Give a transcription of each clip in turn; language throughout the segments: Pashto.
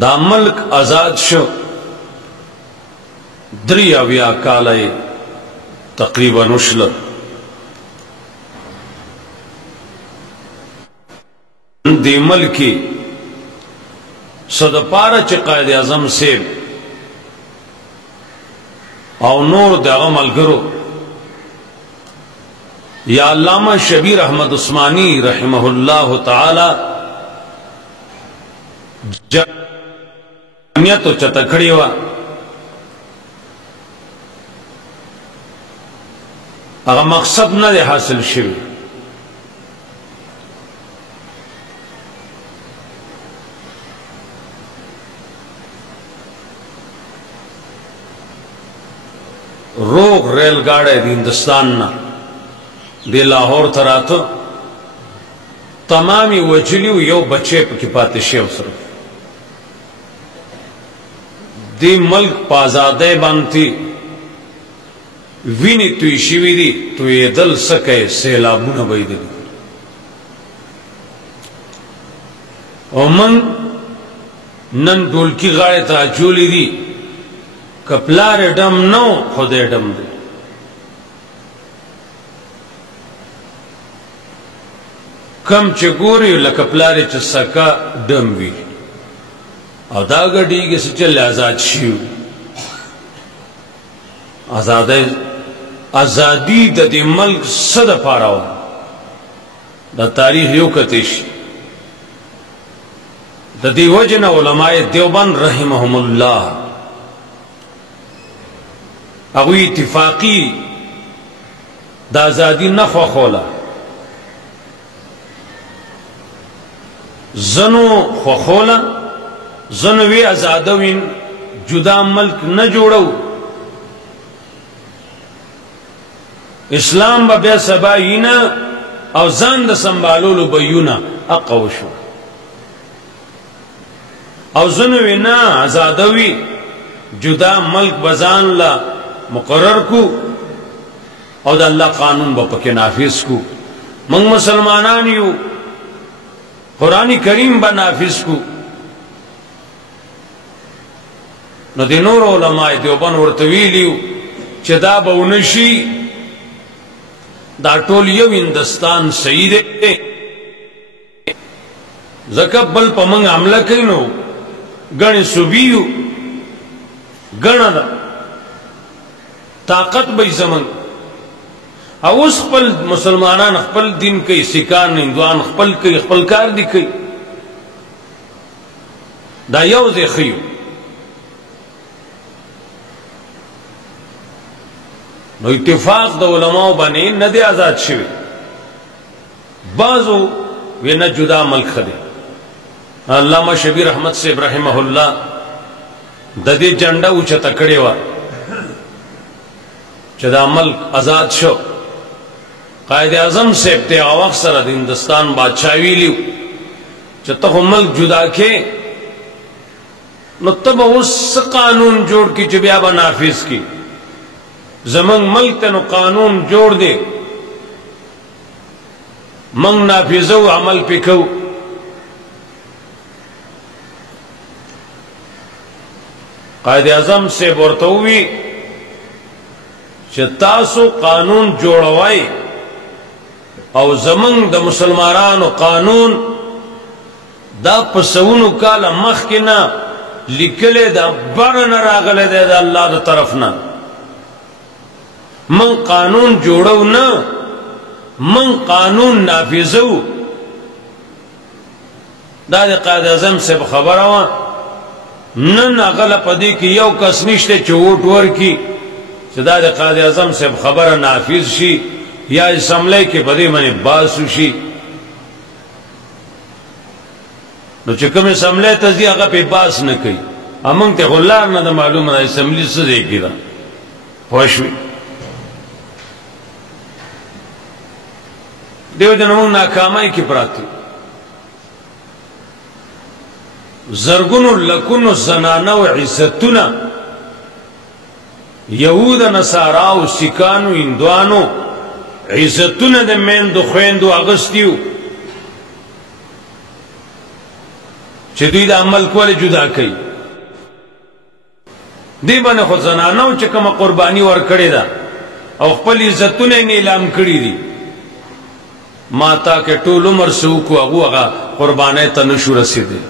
دا ملک آزاد شو 83 کاله تقریبا وشله. دی ملکی صد پارا چی قائد اعظم سیب او نور دغه ملګرو یا علامہ شبیر احمد عثمانی رحمہ اللہ تعالی جمعیتو چتکڑی وا اگر مقصد نہ دے حاصل شوی. روغ ریل گاڑے دی ہندوستان نا دی لاہور تراتو تمامی وجلیو یو بچے پکی پاتے شیو صرف دی ملک پازادے بانتی وینی توی شیوی دی تو یہ دل سکے سیلابون بید دی او من نن ڈولکی غاڑے تا جولی دی کپلار ڈم نو خودے ڈم دے کم چگوری لکپلار چسکا ڈم وی او دا گڑی گی چل آزاد شیو. آزادی دا دی ملک صد پاراو دا تاریخ یو کتیش دا دی وجن علماء دیوبند رحمهم اللہ اگوی اتفاقی دا آزادی نخوا خولا زنو خوا خولا زنوی آزادوین جدا ملک نہ جوڑو اسلام با بیا سبایینا او زان دا سنبالولو بیونا اقوشو او زنوی نا آزادوی جدا ملک بزان لا مقرر کو او دا اللہ قانون با پک نافذ کو. منگ مسلمانانیو قرآن کریم با نافذ کو نو دی نور علماء دیوبان ورطویلیو چه دا با اونشی دا ټول یو ہندوستان صحیح دے زکب بل پا منگ عملہ کئی نو گن صوبیو گن دا طاقت بی زمن او اس خپل مسلمانان خپل دین کئی سکان ہندوان خپل کئی خپل کار دی کئی دا یو دے خیو نو اتفاق دا علماء بانی ندے آزاد شوی بعضو وی نا جدا ملک خدے. علامہ شبیر احمد سے رحمہ اللہ دا دے جنڈا اوچا تکڑے وا چدا ملک آزاد شو. قائد اعظم سے ابتغاء وقت سر ہندوستان بادشاہی لیو چتا خو ملک جدا کے نو تب اس قانون جوڑ کی چبیابا نافذ کی زمن ملک تنو قانون جوڑ دے منگ نافذو عمل پکو. قائد اعظم سے بورتوی تاسو قانون جوڑوائی او زمن دا مسلمانانو قانون دا پسونو کالا مخکنا لکلے دا برن راغلے دے دا اللہ دا طرفنا من قانون جوڑو نا من قانون نافذو. دا دی قائد اعظم سے خبر آوا نن اغلا پدی کی یو کس نشتے چوٹ ور کی دا دی قائد اعظم سے خبر نافذ شی یا اسملے کے پدی منی باسو شی نو چکم اسملے تزی اغا پی باس نکی امنگ تے غلار نا دا معلوم دا اسملی سے دیکھی دا پوشوی دیو جنمون ناکامائی کی پراتی زرگنو لکنو زنانو عزتنا یہود نصاراو سکانو اندوانو عزتنا دے میندو خویندو اغسطیو چې دوی د عمل کول جدا کوي دی باندې خو زنانو چې کومه قرباني ورکړې ده او خپل عزتونه نیلام کړي دي ما تا کې ټول عمر سوکو هغه قربانۍ ته نشو رسیدي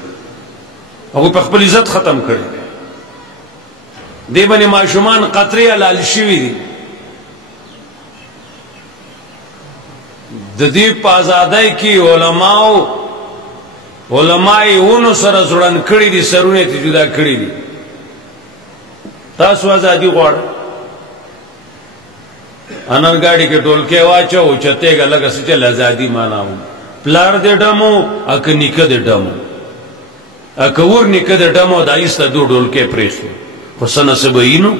هغه په خپل عزت ختم کړي دی باندې ماشومان قطري حلال شوي دي د دې په آزادۍ کې علماء ونو سره زړن کړي دي سرونه ته جدا کړي دي تاسو ازادي غواړئ انر گاڑی کے ټولکې واچو چته غلګه سچل ازادي ماناو پلار دې ډمو اک نیکه دې ډمو اک ور نیکه دې ډمو دایسته دو ټولکې پریخو حسن سبینو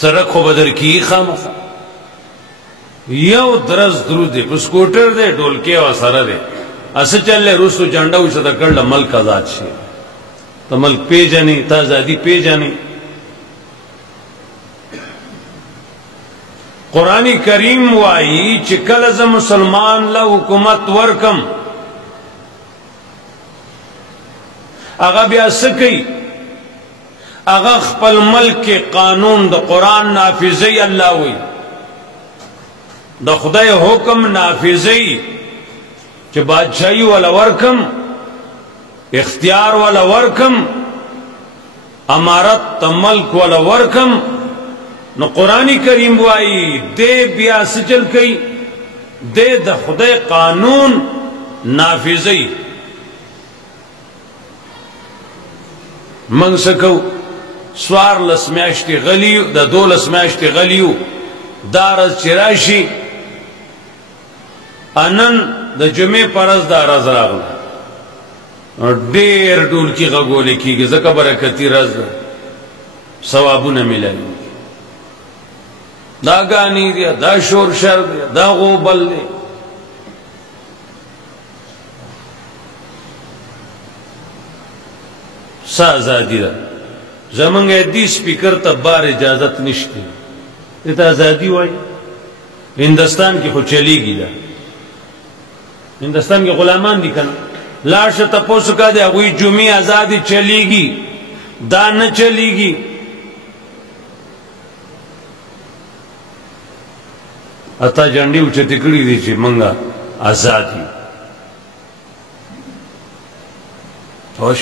سره خو بدر کی خامخ یو درز درو دې په سکوټر دې ټولکې و سره دې اس چلې روسو جنډا و شته کړل ملک آزاد شي ته ملک پیجنې تا ازادي پیجنې قرآن کریم وائی چې کله ز مسلمان له حکومت ورکم هغه بیا سکی هغه خپل ملک قانون د قرآن نافذی الله وی د خدای حکم نافذی چې بادشاہی ولا ورکم اختیار ولا ورکم امارت ملک ولا ورکم نو قرآن کریم وائی دے بیا سچل کئی دے د خدای قانون نافذی منگ سکو سوار لسمیاشتی غلیو دا دو لسمیاشتی غلیو دارز چراشی انن د جمعه پرز دارز راغل دیر ډول کی غوګول کیږي زکه برکتی رز ثوابونه ملایي دا گانی دیا دا شور شر دیا دا غوبل دی سا آزادی دا زمانگ ایدی سپیکر تا بار اجازت نشتی دیتا آزادی وائی ہندوستان کی خود چلی گی دا ہندوستان کے غلامان دی کنا لارش تپو سکا دیا وی جمعی آزادی چلی گی دا نہ چلی گی اتا جنڈی اوچتی کړي دي چې منګه آزاد یو پوښ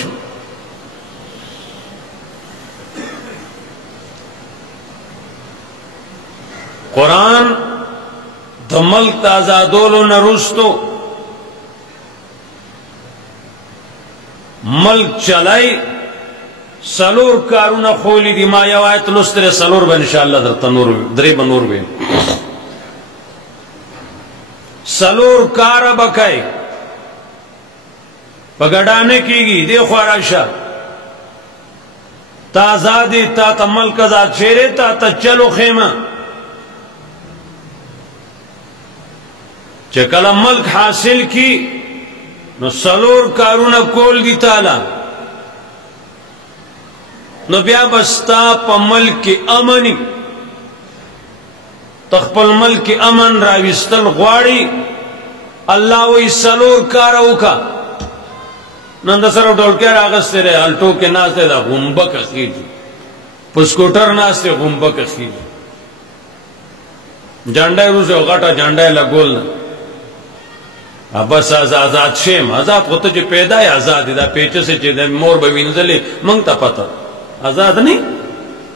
قرآن د ملک آزادولو نرستو ملک چلای سلور کارونه خولی دی ما یو آیت لستره سلور به انشاءالله در تنور درې بنور به سلور کار بکای پگڑانے کی گی دے خواراشا تا آزادی تا تا ملک آزاد شیرے تا چلو خیمہ چکل ملک حاصل کی نو سلور کارون کول دی تالا نو بیا بستا پا ملک کی امنی تخپل ملک امن راوستل غواړي الله وی سلور کارو کا نن سره ډولکه راغسته ره الټو کې ناشته دا غومبک خېږي په سکوټر ناشته غومبک خېږي جانډای روزه غټه جانډای لګول بس آزاد شیم آزاد ہوتا جو پیدا ہے آزاد دا پیچھے سے چیزیں مور بوینزلے منگتا پتا آزاد نہیں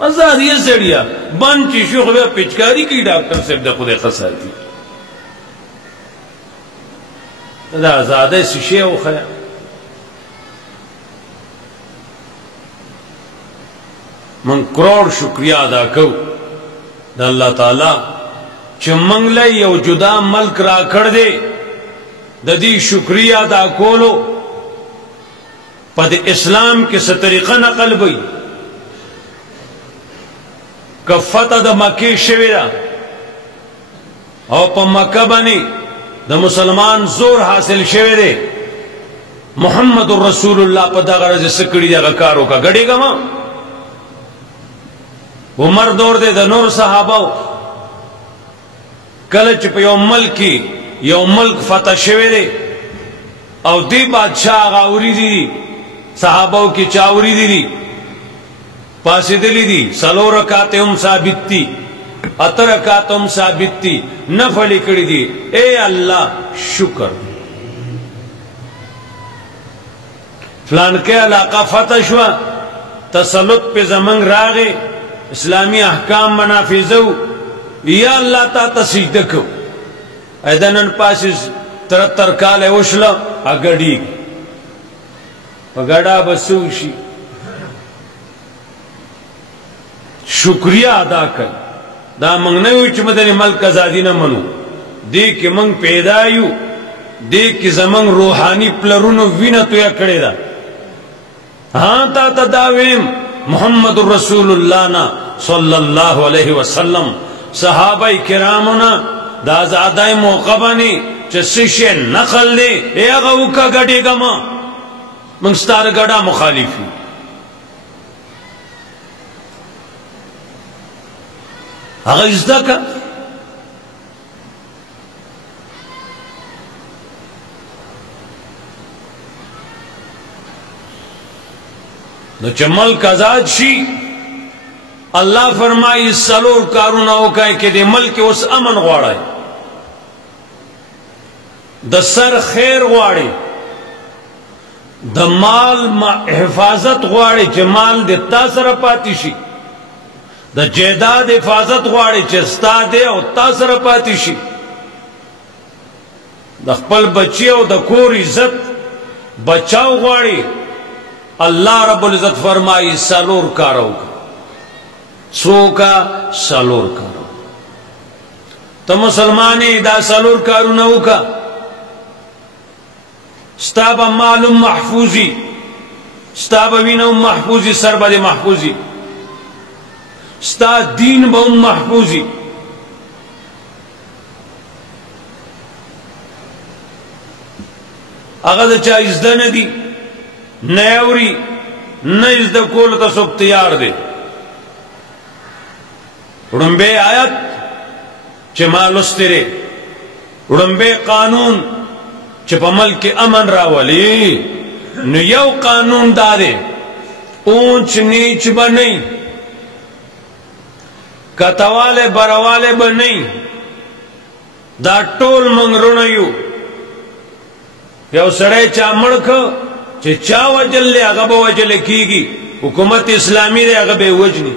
آزاد یہ سڑیا بن چی شوخ بیا پچکاری کی ڈاکٹر سے دا خود خساتی دا آزاد ہے سشے و خیا من کروڑ شکریہ ادا کو دا اللہ تعالی چھ منگلے یو جدا ملک را کر دے دا دی شکریہ ادا کولو پا دی اسلام کے سے طریقہ نقل بئی کفتہ دا مکی شویرہ او پا مکہ بنی دا مسلمان زور حاصل شویرے محمد الرسول اللہ پا دا غرز سکڑی دا غکارو کا گڑی گا ماں عمر دور دے دا نور صحاباو کلچ پا یو ملکی یو ملک فتح شوی دے او دی بادشاہ غاوری دی صحابو کی چاوری دی پاسی دلی دی سلو رکعت هم ثابت تی اتر رکعت هم ثابت تی نفلی کری دی اے اللہ شکر فلان کے علاقہ فتح شوا تسلط پہ زمنگ راغے اسلامی احکام منافذو یا اللہ تا تسجدکو ایدنن پاسی ترتر کالے وشلا اگڑی پگڑا بسوشی شکریہ ادا کر دا منگ نوی چھ مدنی ملک ازادی نہ منو دی کہ منگ پیدایو دی کہ زمنگ روحانی پلرونو وینا تو یا کڑے دا ہاں تا تداویم محمد رسول اللہ نا صلی اللہ علیہ وسلم صحابہ کرامنا دا زادہ موقع بانی چھ سشے نقل دے اے اگا اوکا گڑے گا ماں منگستار گڑا مخالفی اگا ازدہ کا نو چھ ملک ازاد شی اللہ فرمائی سلور کارونا ہوکای کہ دے ملک اس امن غوارا ہے دا سر خیر غوارے دا مال حفاظت غوارے چھ مال دے تا سر پاتی شی دا جیداد حفاظت غوارے چھ ستا دے او تا سر پاتی شی دا خپل بچی او دا کور عزت بچاو غوارے اللہ رب العزت فرمائی سالور کارو کا سو کا سالور کارو تو مسلمانی دا سالور کارو نو کا ستابا معلوم محفوظی ستابا وینو محفوظی سربا دے محفوظی ستا دین با محفوظی اگر دا چاہ ازدہ ندی نیوری نیز دا کول تصوب تیار دے رنبے آیت چما لسترے رنبے قانون چپا ملک امن راولی نو یو قانون دارے اونچ نیچ با نہیں کتوالے بروالے با نہیں دا ٹول منگ رونیو یو سڑے چا مڑکو چا وجل لے اگا با وجل کی گی حکومت اسلامی دے اگا بے وجنی